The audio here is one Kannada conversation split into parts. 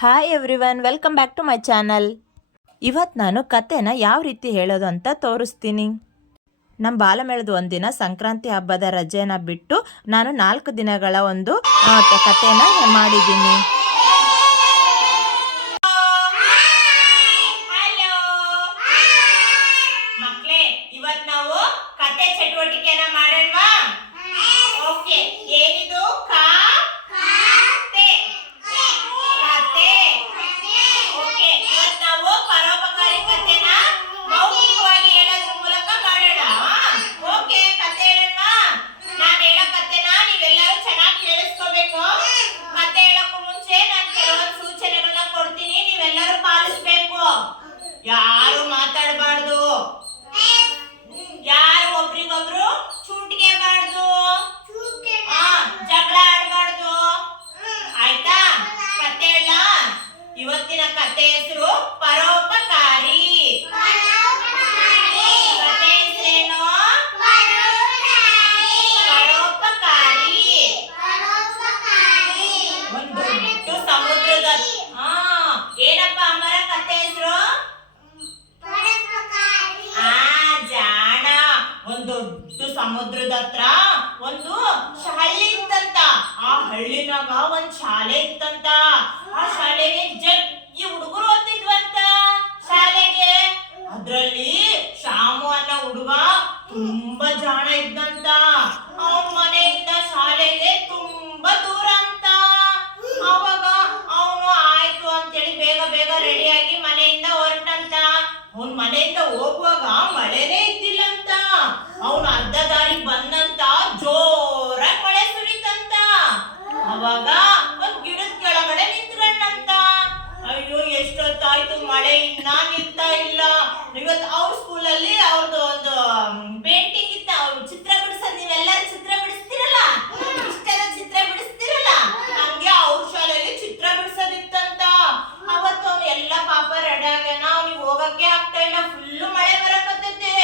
Hi everyone, welcome back to my channel. ಇವತ್ತು ನಾನು ಕತೆನ ಯಾವ ರೀತಿ ಹೇಳೋದು ಅಂತ ತೋರಿಸ್ತೀನಿ. ನಮ್ಮ ಬಾಲಮೇಳದ ಒಂದಿನ ಸಂಕ್ರಾಂತಿ ಹಬ್ಬದ ರಜೆನ ಬಿಟ್ಟು ನಾನು 4 ದಿನಗಳ ಒಂದು ಕತೆನ ಮಾಡಿದ್ದೀನಿ. ಯಾರು ಮಾತಾಡಬಾರ್ದು, ಯಾರು ಒಬ್ರಿಗೊಬ್ರು ಚೂಟಿಗೆ ಬಾರ್ದು, ಜಗಳ ಆಡಬಾರ್ದು, ಆಯ್ತಾ? ಕತೆ ಹೇಳ. ಇವತ್ತಿನ ಕತೆ ಹೆಸರು ಪರೋಪಕಾರಿ. ಕತೆ ಹೆಸರೇನು? ಪರೋಪಕಾರಿ. ಒಂದು ದೊಡ್ಡ ಸಮುದ್ರದ ಏನಪ್ಪ ಅಮ್ಮರ ಕತೆ ಹೆಸರು? ದೊಡ್ಡ ಸಮುದ್ರದ ಹತ್ರ ಒಂದು ಹಳ್ಳಿ ಇತ್ತಂತ. ಆ ಹಳ್ಳಿನಾಗ ಒಂದ್ ಶಾಲೆ ಇತ್ತಂತ. ಆ ಶಾಲೆಗೆ ಜಗ್ಗಿ ಹುಡುಗರು ಓದ್ತಿದ್ವಂತ ಶಾಲೆಗೆ. ಅದ್ರಲ್ಲಿ ಶಾಮು ಅನ್ನೋ ಹುಡುಗ ತುಂಬಾ ಜಾಣ ಇದ್ದಂತ. ಅವನ್ ಮನೆಯಿಂದ ಶಾಲೆಗೆ ತುಂಬಾ ದೂರ ಅಂತ. ಅವಾಗ ಅವನು ಆಯ್ತು ಅಂತೇಳಿ ಬೇಗ ಬೇಗ ರೆಡಿಯಾಗಿ ಮನೆಯಿಂದ ಹೊರಟಂತ. ಅವನ್ ಮನೆಯಿಂದ ಹೋಗುವಾಗ ಮಳೆನೇ ಇದ್ದಿಲ್ಲಂತ. ಅವನು ಅರ್ಧ ದಾರಿ ಬಂದಂತ ಜೋರಾಗಿ ಮಳೆ ಸುರಿತಂತ. ಅವಾಗ ಒಂದ್ ಗಿಡದ ಕೆಳಗಡೆ ನಿಂತ್ಕೊಂಡಂತ. ಅಯ್ಯೋ, ಎಷ್ಟೊತ್ತಾಯ್ತು ಮಳೆ ಇನ್ನ ನಿಲ್ತಾ ಇಲ್ಲ. ಇವತ್ತು ಅವ್ರ ಸ್ಕೂಲಲ್ಲಿ ಅವ್ರದ್ದು ಒಂದು ಪೇಂಟಿಂಗ್ ಇತ್ತ. ಅವ್ರು ಚಿತ್ರ ಬಿಡಿಸೋದು, ನೀವೆಲ್ಲರೂ ಚಿತ್ರ ಬಿಡಿಸ್ತಿರಲ್ಲ, ಇಷ್ಟೆಲ್ಲ ಚಿತ್ರ ಬಿಡಿಸ್ತಿರಲ್ಲ, ಹಂಗೆ ಅವ್ರ ಶಾಲೆಯಲ್ಲಿ ಚಿತ್ರ ಬಿಡಿಸೋದಿತ್ತಂತ. ಅವತ್ತು ಅವ್ನು ಎಲ್ಲ ಪಾಪ ರೆಡಿ ಆಗ್ಯಾನ. ಅವ್ನಿಗೆ ಹೋಗಕ್ಕೆ ಆಗ್ತಾ ಇಲ್ಲ, ಫುಲ್ಲು ಮಳೆ ಬರಕತ್ತೈತೆ.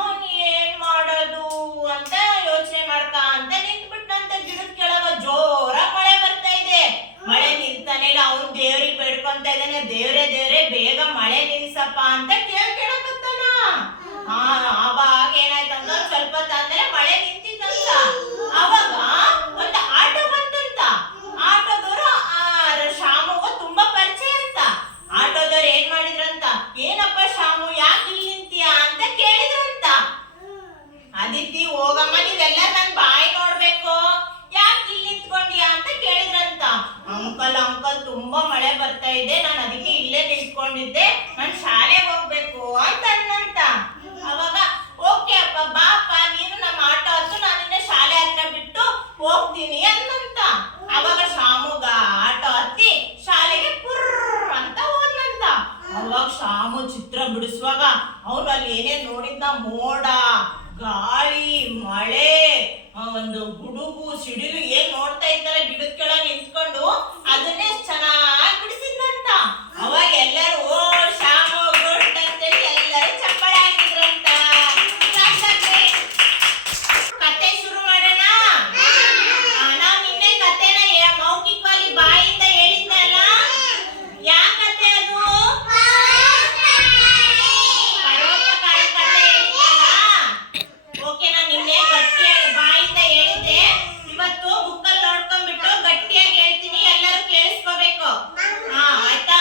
ಅವ್ನು ಏನ್ ಮಾಡೋದು ಅಂತ ಯೋಚನೆ ಮಾಡ್ತಾ ಅಂತ ನಿಂತ್ಬಿಟ್ಟಂತ. ಗಿಡದ ಕೆಳಗ ಜೋರ ಮಳೆ ಬರ್ತಾ ಇದೆ. ಮಳೆ ನಿಲ್ತಾನೆ ಇಲ್ಲ. ಅವ್ನು ದೇವ್ರಿಗೆ ಬೇಡ್ಕೊಂತ ಇದ್ದಾನೆ, ದೇವ್ರೆ ದೇವ್ರೆ ಬೇಗ ಮಳೆ ನಿಲ್ಸಪ್ಪ ಅಂತ ಕೇಳಕತ್ತಾನ. ಅವಾಗ ಏನಾಯ್ತಂತ, ಸ್ವಲ್ಪ ತಂದ್ರೆ ಮಳೆ ನಿಂತಿತ್ತಂತ. ಅವಾಗ ಒಂದು ಆಟೋ ಬಂತಂತ. ಆಟೋದವರು ಶಾಮುಗ ತುಂಬಾ ಪರಿಚಯ ಅಂತ. ಆಟೋದವ್ರು ಏನ್ ಮಾಡಿದ್ರಂತ, ಏನಪ್ಪ ಶಾಮು ಯಾಕೆ ಇಲ್ಲಿ ನಿಂತೀಯ ಅಂತ ಕೇಳಿದ್ರಂತ. ಅದಿತಿ, ಹೋಗಮ್ಮ, ನೀವೆಲ್ಲ ನನ್ ಬಾಯಿ ನೋಡ್ಬೇಕು, ಯಾಕೆ ಇಲ್ಲಿ ನಿಂತ್ಕೊಂಡ್ಯಾ ಅಂತ ಕೇಳಿದ್ರಂತ. ಅಂಕಲ್ ತುಂಬಾ ಮಳೆ ಬರ್ತಾ ಇದೆ, ನಾನು ಅದಕ್ಕೆ ಇಲ್ಲೇ ನಿಂತ್ಕೊಂಡಿದ್ದೆ, ನಾನು ಶಾಲೆಗೆ ಹೋಗ್ಬೇಕು ಅಂತ ಅನ್ನಂತ. ಅವಾಗ ಓಕೆ ಅಪ್ಪ, ಬಾಪ, ನೀನು ನಮ್ಮ ಆಟೋ ಹತ್ತು, ನಾನು ನಿನ್ನೆ ಶಾಲೆ ಹತ್ರ ಬಿಟ್ಟು ಹೋಗ್ತೀನಿ ಅನ್ನಂತ. ಅವಾಗ ಶಾಮುಗ ಆಟೋ ಹತ್ತಿ ಶಾಲೆಗೆ ಪುರ್ರ್ ಅಂತ ಹೋದ್ನಂತ. ಅವಾಗ ಶಾಮು ಚಿತ್ರ ಬಿಡಿಸುವಾಗ ಅವನು ಅಲ್ಲಿ ಏನೇನ್ ನೋಡಿದ್ನ, ಮೋಡ, ಗಾಳಿ, ಮಳೆ, ಒಂದು ಗುಡುಗು, ಸಿಡಿಲು ಏನ್ ನೋಡ್ತಾ ಇದ್ದಲ್ಲ ಗಿಡದ ಕೆಳಗೆ ನಿಂತ್ಕೊಂಡು, ಅದನ್ನೇ ಚೆನ್ನಾಗಿ ಬಿಡಿಸಿದ್ನಂತ. ಅವಾಗ ಎಲ್ಲರೂ ಓ ಶಾಮು ಗುಡ್ ಅಂತೇಳಿ ಎಲ್ಲರೂ ಚಪ್ಪಾಳೆ ಹಾಕಿದ್ರಂತ. ಕತೆ ಶುರು ಮಾಡೋಣ. ನಾವು ನಿನ್ನೆ ಕತೆನ ಮೌಖಿಕವಾಗಿ ಬಾಯಿಂದ ಹೇಳಿದ್ನಲ್ಲ, ಯಾವ ಕತೆ ಅದು? ಪರೋಪಕಾರಿ ಕತೆ ಹೇಳಿದ್ನಲ್ಲ. ಓಕೆ, ನಾನು ನಿನ್ನೆ ಗಟ್ಟಿಯಾಗಿ ಬಾಯಿಂದ ಹೇಳಿದ್ದೆ. ಇವತ್ತು ಬುಕ್ಕಲ್ಲಿ ನೋಡ್ಕೊಂಡ್ಬಿಟ್ಟು ಗಟ್ಟಿಯಾಗಿ ಹೇಳ್ತೀನಿ, ಎಲ್ಲರೂ ಕೇಳಿಸ್ಕೋಬೇಕು. ಆಯ್ತಾ?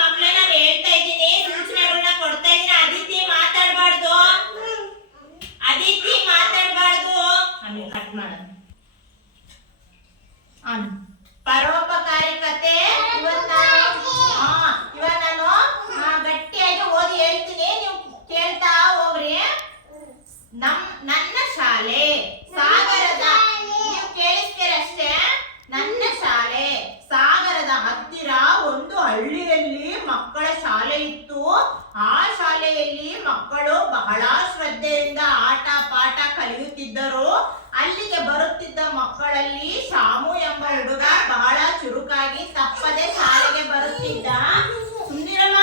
ಮಕ್ಕಳೇ, ನಾನು ಹೇಳ್ತಾ ಇದ್ದೀನಿ, ಸೂಚನೆಗಳನ್ನ ಕೊಡ್ತಾ ಇದ್ದೀನಿ. ಅದಿತಿ ಮಾತಾಡಬಾರ್ದು, ಅದಿತಿ ಮಾತಾಡಬಾರ್ದು. ಕಟ್ ಮಾಡ. ಪರೋಪಕಾರಿ ಕತೆ ಇವಾಗ ನಾನು ಗಟ್ಟಿಯಾಗಿ ಓದಿ ಹೇಳ್ತೀನಿ, ನೀವು ಕೇಳ್ತಾ ಹೋಗ್ರಿ. ನನ್ನ ಶಾಲೆ ಸಾಗರದ, ನೀವು ಕೇಳಿಸ್ತೀರಷ್ಟೇ. ನನ್ನ ಶಾಲೆ ಸಾಗರದ ಹತ್ತಿರ ಒಂದು ಹಳ್ಳಿಯಲ್ಲಿ ಮಕ್ಕಳ ಶಾಲೆ ಇತ್ತು. ಆ ಶಾಲೆಯಲ್ಲಿ ಮಕ್ಕಳು ಬಹಳ ಶ್ರದ್ಧೆಯಿಂದ ಆಟ ಪಾಠ ಕಲಿಯುತ್ತಿದ್ದರು. ಅಲ್ಲಿಗೆ ಬರುತ್ತಿದ್ದ ಮಕ್ಕಳಲ್ಲಿ ಶಾಮು ಎಂಬ ಹುಡುಗ ಬಹಳ ಚುರುಕಾಗಿ ತಪ್ಪದೆ ಶಾಲೆಗೆ ಬರುತ್ತಿದ್ದ. ಸುಂದಿರಮ್ಮ,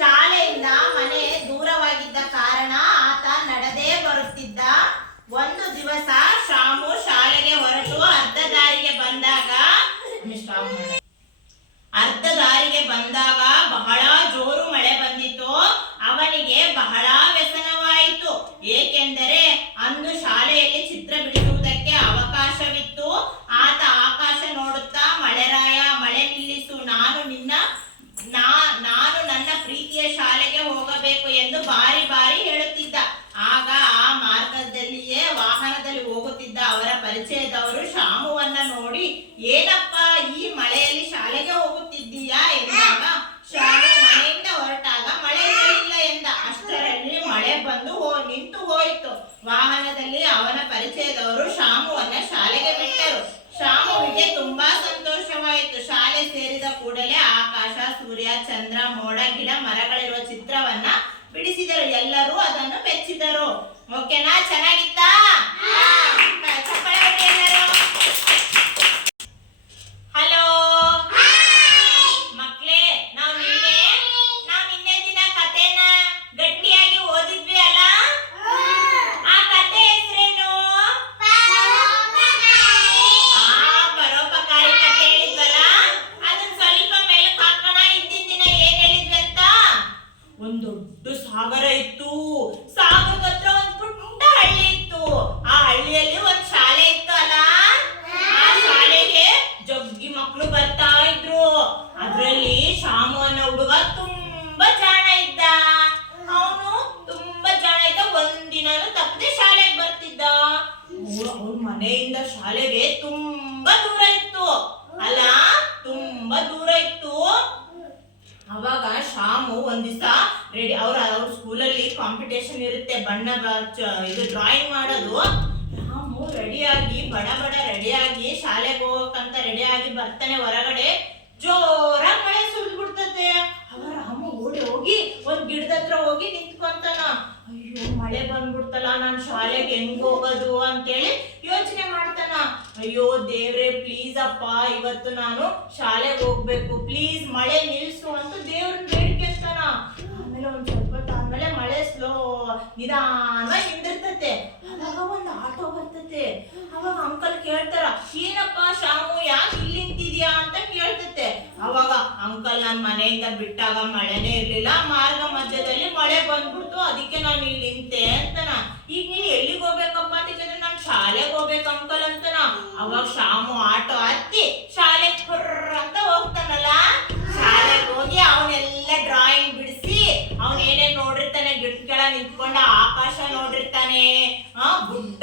ಶಾಲೆಯಿಂದ ಮನೆ ದೂರವಾಗಿದ್ದ ಕಾರಣ ಆತ ನಡೆದೇ ಬರುತ್ತಿದ್ದ. ಒಂದು ದಿವಸ ಶಾಮು ಶಾಲೆಗೆ ಹೊರಟು ಅರ್ಧ ದಾರಿಗೆ ಬಂದಾಗ ಅರ್ಧ ದಾರಿ ಬಂದಾಗ ಬಹಳ ಜೋರು ಮಳೆ ಬಂದಿತ್ತು. ಅವನಿಗೆ ಬಹಳ ವ್ಯಸನವಾಯಿತು. ಏಕೆಂದರೆ ಅಂದು ಶಾಲೆಯಲ್ಲಿ ಚಿತ್ರ ಬಿಡಿಸುವುದಕ್ಕೆ ಅವಕಾಶವಿತ್ತು. ಆತ ಆಕಾಶ ನೋಡುತ್ತಾ, ಮಳೆರಾಯ ಮಳೆ ನಿಲ್ಲಿಸು, ನಾನು ನನ್ನ ಪ್ರೀತಿಯ ಶಾಲೆಗೆ ಹೋಗಬೇಕು ಎಂದು ಬಾರಿ ಬಾರಿ ಹೇಳುತ್ತಿದ್ದ. ಆಗ ಆ ಮಾರ್ಗದಲ್ಲಿಯೇ ವಾಹನದಲ್ಲಿ ಹೋಗುತ್ತಿದ್ದ ಅವರ ಪರಿಚಯದವರು ಶಾಮುವನ್ನ ನೋಡಿ, ಏನಪ್ಪ ಈ ಮಳೆಯಲ್ಲಿ ಶಾಲೆಗೆ ಹೋಗುತ್ತಿದ್ದೀಯಾ ಎಂದಾಗ, ಶಾಲೆ ಮನೆಯಿಂದ ಹೊರಟಾಗ ಮಳೆ ಇರಲಿಲ್ಲ ಎಂದ. ಅಷ್ಟರಲ್ಲಿ ಮಳೆ ಬಂದು ನಿಂತು ಹೋಯಿತು. ವಾಹನದಲ್ಲಿ ಅವನ ಪರಿಚಯದವರು ಶಾಮುವನ್ನ ಶಾಲೆಗೆ ಬಿಟ್ಟರು. ಶಾಮುವಿಗೆ ತುಂಬಾ ಸಂತೋಷವಾಯಿತು. ಶಾಲೆ ಸೇರಿದ ಕೂಡಲೇ ಆಕಾಶ, ಸೂರ್ಯ, ಚಂದ್ರ, ಮೋಡ, ಗಿಡ, ಮರಗಳಿರುವ ಚಿತ್ರವನ್ನ ಬಿಡಿಸಿದರು. ಎಲ್ಲರೂ ಅದನ್ನು ಮೆಚ್ಚಿದರು. ಓಕೆನಾ? ಚೆನ್ನಾಗಿತ್ತಾ? ಚಪ್ಪಾಳೆ ಹೊಡಿ ಎಲ್ಲರೂ. ಹಲೋ ಮಕ್ಳೇ, ನಾವು ನಿನ್ನೆ ದಿನ ಕಥೆನ ಗಟ್ಟಿಯಾಗಿ ಓದಿದ್ವಿ ಅಲ್ಲ? ಆ ಕಥೆ ಹೆಸರೇನು? ಪರೋಪಕಾರಿ ಕಥೆ ಹೇಳಿದ್ವಲ್ಲ, ಅದನ್ನ ಸ್ವಲ್ಪ ಮೆಲುಕು ಹಾಕೋಣ. ಹಿಂದಿನ ದಿನ ಏನ್ ಹೇಳಿದ್ವಿ ಅಂತ? ಒಂದ್ ದೊಡ್ಡ ಸಾಗರ ಇತ್ತು. ಸಾಗರದ ಹತ್ರ ಒಂದ್ ಪುಟ್ಟ ಹಳ್ಳಿ ಇತ್ತು. ಆ ಹಳ್ಳಿಯಲ್ಲಿ ಒಂದ್ ಶಾಲೆ ಇತ್ತು ಅಲ್ಲ? ಆ ಶಾಲೆಗೆ ಜಗ್ಗಿ ಮಕ್ಳು ಬರ್ತಾ ಇದ್ರು. ಅದ್ರಲ್ಲಿ ಶಾಮು ಅನ್ನೋ ಹುಡುಗ ತುಂಬಾ ಜಾಣ ಇದ್ದ. ಅವನು ತುಂಬಾ ಜಾಣ ಇದ್ದ. ಒಂದಿನನು ತಪ್ಪದೆ ಶಾಲೆಗೆ ಬರ್ತಿದ್ದ. ಅವ್ರ ಮನೆಯಿಂದ ಶಾಲೆಗೆ ತುಂಬಾ ದೂರ ಇತ್ತು ಅಲ್ಲ? ತುಂಬಾ ದೂರ ಇತ್ತು. ಅವಾಗ ಶಾಮು ಒಂದ್ ದಿವಸ ರೆಡಿ, ಅವ್ರ ಸ್ಕೂಲಲ್ಲಿ ಕಾಂಪಿಟೇಷನ್ ಇರುತ್ತೆ, ಇದು ಡ್ರಾಯಿಂಗ್ ಮಾಡೋದು. ಶಾಮು ರೆಡಿಯಾಗಿ ಬಡ ರೆಡಿಯಾಗಿ ಶಾಲೆಗೆ ಹೋಗಕ್ಕಂತ ರೆಡಿಯಾಗಿ ಬರ್ತಾನೆ. ಹೊರಗಡೆ ಜೋರಾಗಿ ಮಳೆ ಸುರಿದು ಬಿಡ್ತತೆ. ಅವ ರಾಮು ಓಡಿ ಹೋಗಿ ಒಂದ್ ಗಿಡದ ಹತ್ರ ಹೋಗಿ ನಿಂತ್ಕೊಂತಾನ. ಅಯ್ಯೋ ಮಳೆ ಬಂದ್ಬಿಡ್ತಲ್ಲ, ನಾನ್ ಶಾಲೆಗೆ ಹೆಂಗ್ ಹೋಗೋದು ಅಂತೇಳಿ ಯೋಚನೆ ಮಾಡ್ತಾನ. ಅಯ್ಯೋ ದೇವ್ರೆ ಪ್ಲೀಸ್ ಅಪ್ಪ, ಇವತ್ತು ನಾನು ಶಾಲೆಗೆ ಹೋಗ್ಬೇಕು, ಪ್ಲೀಸ್ ಮಳೆ ನಿಲ್ಸು ಅಂತ ದೇವ್ರನ್ನ ಬೇಡಿಕೆಂತಾನ. ಆಮೇಲೆ ಒಂದ್ ಸ್ವಲ್ಪ ಹೊತ್ತು ಆದ್ಮೇಲೆ ಮಳೆ ನಿಧಾನ ನಿಂದಿರ್ತತೆ. ಅವಾಗ ಒಂದ್ ಆಟೋ ಬರ್ತತೆ. ಅವಾಗ ಅಂಕಲ್ ಕೇಳ್ತಾರ, ಏನಪ್ಪ ಶಾಮು ಯಾಕೆ ಇಲ್ಲಿ ನಿಂತಿದ್ಯಾ ಅಂತ ಕೇಳ್ತತೆ. ಅವಾಗ ಅಂಕಲ್, ನನ್ ಮನೆಯಿಂದ ಬಿಟ್ಟಾಗ ಮಳೆನೇ ಇರ್ಲಿಲ್ಲ, ಮಾರ್ಗ ಮಧ್ಯದಲ್ಲಿ ಮಳೆ ಬಂದ್ಬಿಡ್ತು, ಅದಕ್ಕೆ ನಾನು ಇಲ್ಲಿ ನಿಂತೆ ಅಂತನ. ಈಗ ನೀನ್ ಎಲ್ಲಿಗೆ ಹೋಗ್ಬೇಕಪ್ಪ ಅಂತ ಕೇಳಿದ್ರೆ, ನಾನ್ ಶಾಲೆಗೆ ಹೋಗ್ಬೇಕು ಅಂಕಲ್ ಅಂತನ. ಅವಾಗ ಶಾಮು ಆಟೋ ಹತ್ತಿ ಶಾಲೆಗೆ ಫುರ್ರ ಅಂತ ಹೋಗ್ತಾನಲ್ಲ. ಶಾಲೆಗೆ ಹೋಗಿ ಅವನೆಲ್ಲ ಡ್ರಾಯಿಂಗ್ ಬಿಡಿಸಿ ಅವನ್ ಏನೇನ್ ನೋಡಿರ್ತಾನೆ, ಗಿಡ ಕೆಳ ನಿಂತ್ಕೊಂಡ ಆಕಾಶ ನೋಡಿರ್ತಾನೆ, ಗುಡ್ಡ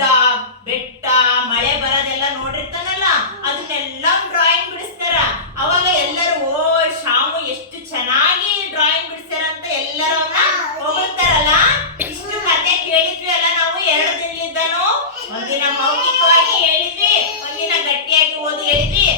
ಬೆಟ್ಟ ಮಳೆ ಬರೋದೆಲ್ಲ ನೋಡಿರ್ತಾನಲ್ಲ, ಅದನ್ನೆಲ್ಲ ಡ್ರಾಯಿಂಗ್ ಬಿಡಿಸ್ತಾರ. ಅವಾಗ ಎಲ್ಲರೂ ಓ ಶಾಮು ಎಷ್ಟು ಚೆನ್ನಾಗಿ ಡ್ರಾಯಿಂಗ್ ಬಿಡಿಸ್ತಾರ ಅಂತ ಎಲ್ಲರೂ ಅವನ್ನ ಹೊಗಳ್ತಾರಲ್ಲ. ಇಷ್ಟು ಕತೆ ಕೇಳಿದ್ವಿ ಅಲ್ಲ ನಾವು 2 ದಿನಲಿದ್ದಾನು. ಒಂದಿನ ಮೌಖಿಕವಾಗಿ ಹೇಳಿದ್ವಿ, ಒಂದಿನ ಗಟ್ಟಿಯಾಗಿ ಓದಿ ಹೇಳಿದ್ವಿ.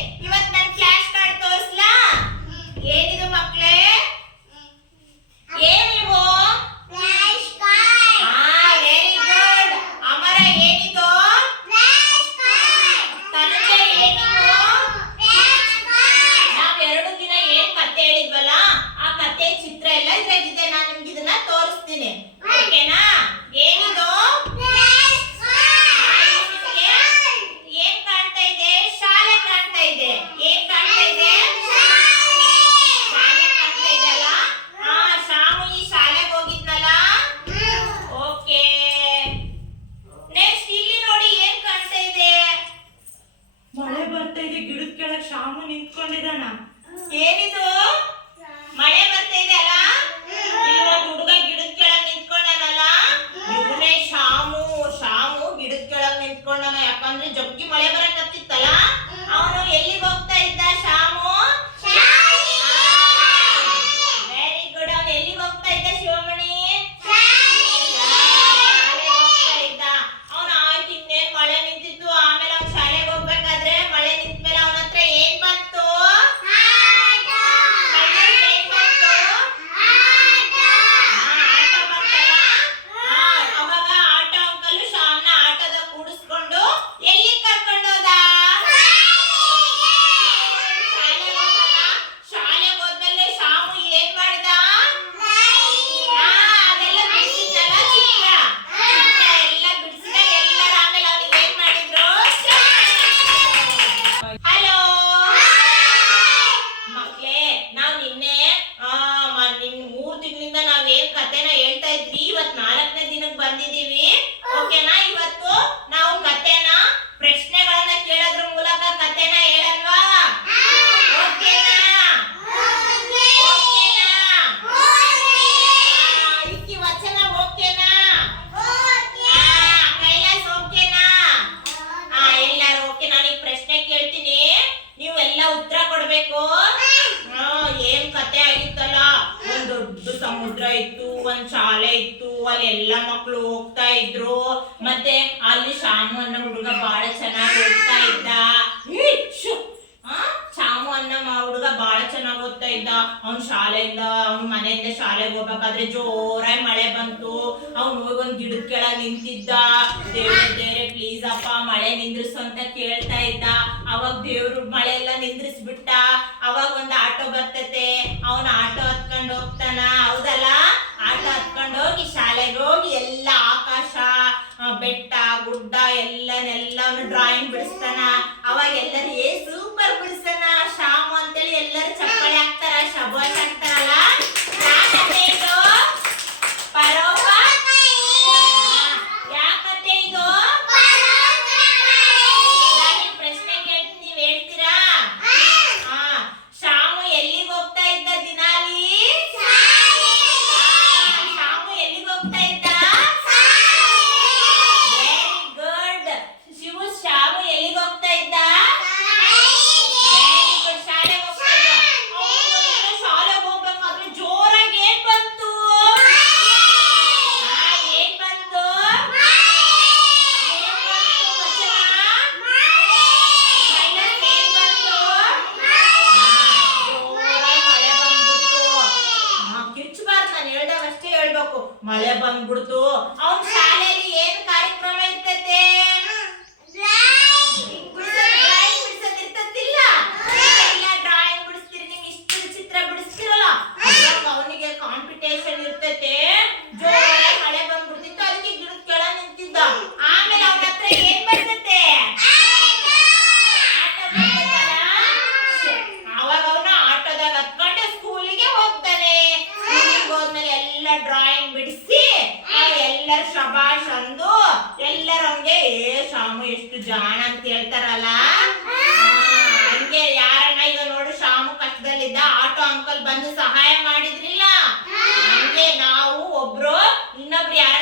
ಅಲ್ಲಿ ಎಲ್ಲ ಮಕ್ಕಳು ಹೋಗ್ತಾ ಇದ್ರು. ಮತ್ತೆ ಅಲ್ಲಿ ಶಾಮು ಅನ್ನೋ ಹುಡುಗ ಬಹಳ ಚೆನ್ನಾಗಿ ಓದ್ತಾ ಇದ್ದ. ಶಾಮು ಅನ್ನೋ ಹುಡುಗ ಬಹಳ ಚೆನ್ನಾಗಿ ಓದ್ತಾ ಇದ್ದ. ಅವ್ನ ಶಾಲೆಯಿಂದ ಅವ್ನ ಮನೆಯಿಂದ ಶಾಲೆಗೆ ಹೋಗ್ಬೇಕಾದ್ರೆ ಜೋರಾಗಿ ಮಳೆ ಬಂತು. ಅವ್ನು ಹೋಗಿ ಒಂದ್ ಗಿಡದ ಕೆಳಗೆ ನಿಂತಿದ್ದ. ದೇವ್ರೆ ಪ್ಲೀಸ್ ಅಪ್ಪ ಮಳೆ ನಿಂದ್ರಿಸು ಅಂತ ಕೇಳ್ತಾ ಇದ್ದ. ಅವಾಗ ದೇವ್ರು ಮಳೆ ಎಲ್ಲ ನಿಂದ್ರಿಸ್ಬಿಟ್ಟ. ಅವಾಗ ಒಂದ್ ಆಟೋ ಬರ್ತತೆ, ಅವನ ಆಟೋ ಹತ್ಕೊಂಡು ಹೋಗ್ತಾನ. ಹೌದಲ್ಲ, ಆಟೋ ಹತ್ಕೊಂಡು ಹೋಗಿ ಶಾಲೆಗೆ ಹೋಗಿ ಎಲ್ಲ ಆಕಾಶ ಬೆಟ್ಟ ಗುಡ್ಡ ಎಲ್ಲವನ್ನ ಡ್ರಾಯಿಂಗ್ ಬಿಡಿಸ್ತಾನ. ಅವಾಗ ಎಲ್ಲರೂ ಸೂಪರ್ ಬಿಡಿಸ್ತಾನ ಶಾಮು ಅಂತೇಳಿ ಎಲ್ಲರೂ ಚಪ್ಪಾಳೆ ಹಾಕ್ತಾರ, ಶಬಾಷ್ ಹಾಕ್ತಾರಲ್ಲ. ಯಾಕತೆ ಇದು ಪರೋಪ? ಯಾಕತೆ ಇದು? ನಾನು ಪ್ರಶ್ನೆ ಕೇಳ್ತೀನಿ, ನೀವ್ ಹೇಳ್ತೀರಾ? ಶಾಮು ಎಲ್ಲಿಗೆ ಹೋಗ್ತಾ ಇದ್ದ ದಿನಾಲಿ? ಶಾಮು ಎಲ್ಲಿಗೆ ಹೋಗ್ತಾ ಇದ್ದ? Very good. ಶಿವು, ಶಾಮು ಎಲ್ಲಿಗೆ ಹೋಗ್ತಾ ಇದ್ದ? ವೆರಿ ಗುಡ್, ಶಾಲೆಗೆ ಹೋಗ್ತಾ ಇದ್ದ. ಅವ್ನು ಶಾಲೆಗೆ ಹೋಗ್ಬೇಕಾದ್ರೆ ಜೋರಾಗಿ ಏನ್ ಬಂತು? ಏನ್ ಬಂತು? ಏನ್ ಬಂತು ವಚನ? ಕಣ್ಣಲ್ಲಿ ಏನ್ ಬಂತು? ಜೋರಾಗಿ ಮಳೆ ಬಂದ್ಬಿಡ್ತು. ಕಿರ್ಚಬಾರ್ದು, ನಾನು ಹೇಳ್ದಾಗ ಅಷ್ಟೇ ಹೇಳ್ಬೇಕು. ಮಳೆ ಬಂದ್ಬಿಡ್ತು. ಅವ್ನ ಶಾಲೆಯಲ್ಲಿ ಏನ್ ಕಾರ್ಯಕ್ರಮ ಇರ್ತೈತೆ? ಡ್ರಾಯಿಂಗ್ ಬಿಡಿಸೋದಿರ್ತತಿಲ್ಲ? ಎಲ್ಲ ಡ್ರಾಯಿಂಗ್ ಬಿಡಿಸ್ತೀರಿ, ನಿಮ್ ಇಷ್ಟ ಚಿತ್ರ ಬಿಡಿಸ್ತಿರಲ್ಲ, ಅದ್ರಾಗ ಅವನಿಗೆ ಕಾಂಪಿಟೇಷನ್ ಇರ್ತೈತೆ. ಜೋರಾಗಿ ಮಳೆ ಬಂದ್ಬಿಡ್ತಿತ್ತು, ಅದಕ್ಕೆ ಗಿಡದ ಕೆಳಗೆ ನಿಂತಿದ್ದ. ಆಮೇಲೆ ಅವನ ಹತ್ರ ಏನ್ ಬರ್ತತೆ? ಆಟೋ ಬರ್ತದಲ್ಲ? ಅವಾಗ ಅವನ ಆಟೋದಾಗ ಹತ್ಕೊಂಡು ಸ್ಕೂಲಿಗೆ ಹೋಗ್ತಾನೆ. ಸ್ಕೂಲಿಗೆ ಹೋದ್ಮೇಲೆ ಎಲ್ಲ ಡ್ರಾಯಿಂಗ್ ಬಿಡಿಸಿ ಎಲ್ಲರ ಶಬಾಷ್ ಅಂದು ಎಲ್ಲರ ಅವ್ನಿಗೆ ಶಾಮು ಎಷ್ಟು ಜಾಣ ಅಂತ ಹೇಳ್ತಾರಲ್ಲ. ಹಂಗೆ ಯಾರನ್ನ ಈಗ ನೋಡು, ಶಾಮು ಕಷ್ಟದಲ್ಲಿದ್ದ, ಆಟೋ ಅಂಕಲ್ ಬಂದು ಸಹಾಯ ಮಾಡಿದ್ರಿಲ್ಲ, ಹಂಗೆ ನಾವು ಒಬ್ರು ಇನ್ನೊಬ್ರು ಯಾರ